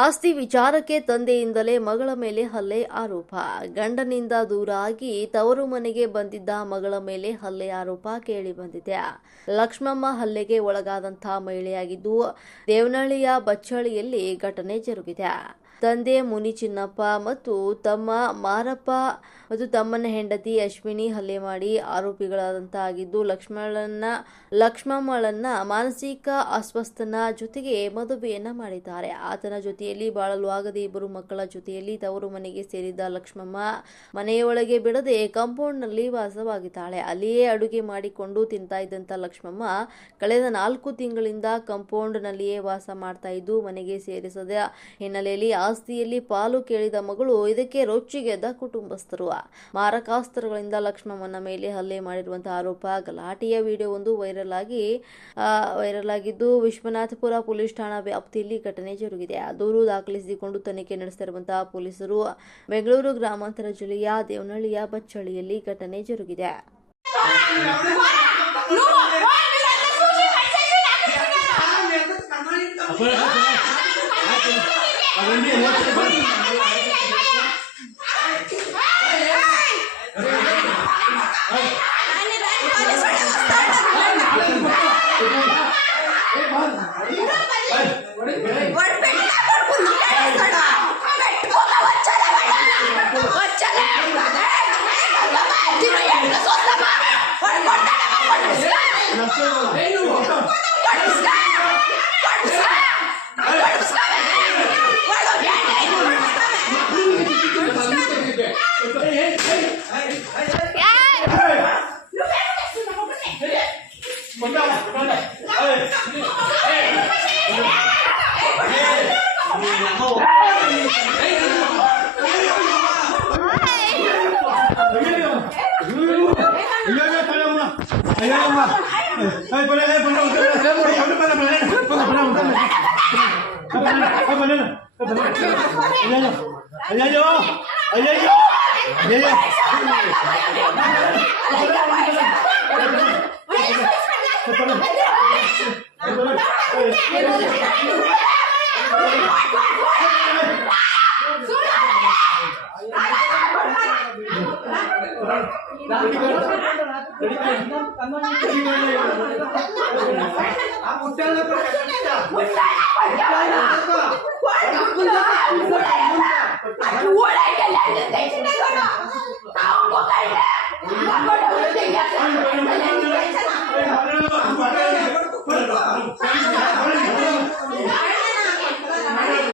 ಆಸ್ತಿ ವಿಚಾರಕ್ಕೆ ತಂದೆಯಿಂದಲೇ ಮಗಳ ಮೇಲೆ ಹಲ್ಲೆ ಆರೋಪ. ಗಂಡನಿಂದ ದೂರ ಆಗಿ ತವರು ಮನೆಗೆ ಬಂದಿದ್ದ ಮಗಳ ಮೇಲೆ ಹಲ್ಲೆ ಆರೋಪ ಕೇಳಿ ಬಂದಿದೆ. ಲಕ್ಷ್ಮಮ್ಮ ಹಲ್ಲೆಗೆ ಒಳಗಾದಂತಹ ಮಹಿಳೆಯಾಗಿದ್ದು, ದೇವನಹಳ್ಳಿಯ ಬಚ್ಚಳಿಯಲ್ಲಿ ಘಟನೆ ಜರುಗಿದೆ. ತಂದೆ ಮುನಿಚಿನ್ನಪ್ಪ ಮತ್ತು ತಮ್ಮ ಮಾರಪ್ಪ ಮತ್ತು ತಮ್ಮನ ಹೆಂಡತಿ ಅಶ್ವಿನಿ ಹಲ್ಲೆ ಮಾಡಿ ಆರೋಪಿಗಳಾದಂತಾಗಿದ್ದು, ಲಕ್ಷ್ಮಮ್ಮಳನ್ನ ಮಾನಸಿಕ ಅಸ್ವಸ್ಥನ ಜೊತೆಗೆ ಮದುವೆಯನ್ನ ಮಾಡಿದ್ದಾರೆ. ಆತನ ಜೊತೆಯಲ್ಲಿ ಬಾಳಲು ಆಗದೆ ಇಬ್ಬರು ಮಕ್ಕಳ ಜೊತೆಯಲ್ಲಿ ತವರು ಮನೆಗೆ ಸೇರಿದ್ದ ಲಕ್ಷ್ಮಮ್ಮ ಮನೆಯೊಳಗೆ ಬಿಡದೆ ಕಾಂಪೌಂಡ್ನಲ್ಲಿ ವಾಸವಾಗಿದ್ದಾಳೆ. ಅಲ್ಲಿಯೇ ಅಡುಗೆ ಮಾಡಿಕೊಂಡು ತಿಂತಾ ಇದ್ದಂತ ಲಕ್ಷ್ಮಮ್ಮ ಕಳೆದ 4 ತಿಂಗಳಿಂದ ಕಾಂಪೌಂಡ್ನಲ್ಲಿಯೇ ವಾಸ ಮಾಡ್ತಾ ಇದ್ದು, ಮನೆಗೆ ಸೇರಿಸದ ಹಿನ್ನೆಲೆಯಲ್ಲಿ ಆಸ್ತಿಯಲ್ಲಿ ಪಾಲು ಕೇಳಿದ ಮಗಳು ಇದಕ್ಕೆ ರೊಚ್ಚಿಗೆದ್ದ ಕುಟುಂಬಸ್ಥರು ಮಾರಕಾಸ್ತ್ರಗಳಿಂದ ಲಕ್ಷ್ಮಮ್ಮನ ಮೇಲೆ ಹಲ್ಲೆ ಮಾಡಿರುವಂತಹ ಆರೋಪ. ಗಲಾಟೆಯ ವಿಡಿಯೋ ಒಂದು ವೈರಲ್ ಆಗಿದ್ದು, ವಿಶ್ವನಾಥಪುರ ಪೊಲೀಸ್ ಠಾಣಾ ವ್ಯಾಪ್ತಿಯಲ್ಲಿ ಘಟನೆ ಜರುಗಿದೆ. ದೂರು ದಾಖಲಿಸಿಕೊಂಡು ತನಿಖೆ ನಡೆಸುತ್ತಿರುವಂತಹ ಪೊಲೀಸರು ಬೆಂಗಳೂರು ಗ್ರಾಮಾಂತರ ಜಿಲ್ಲೆಯ ದೇವನಹಳ್ಳಿಯ ಬಚ್ಚಳಿಯಲ್ಲಿ ಘಟನೆ ಜರುಗಿದೆ.